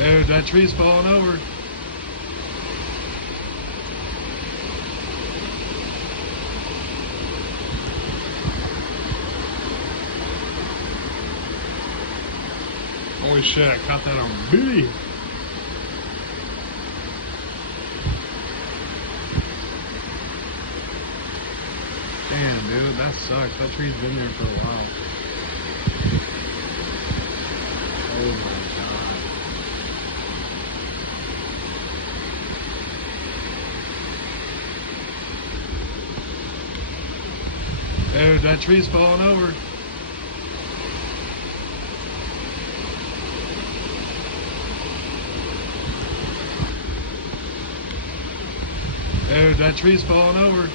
Dude, that tree's falling over. Holy shit, I caught that on video. Damn, dude, that sucks. That tree's been there for a while. Oh my god. Dude, that tree's falling over. Dude, that tree's falling over.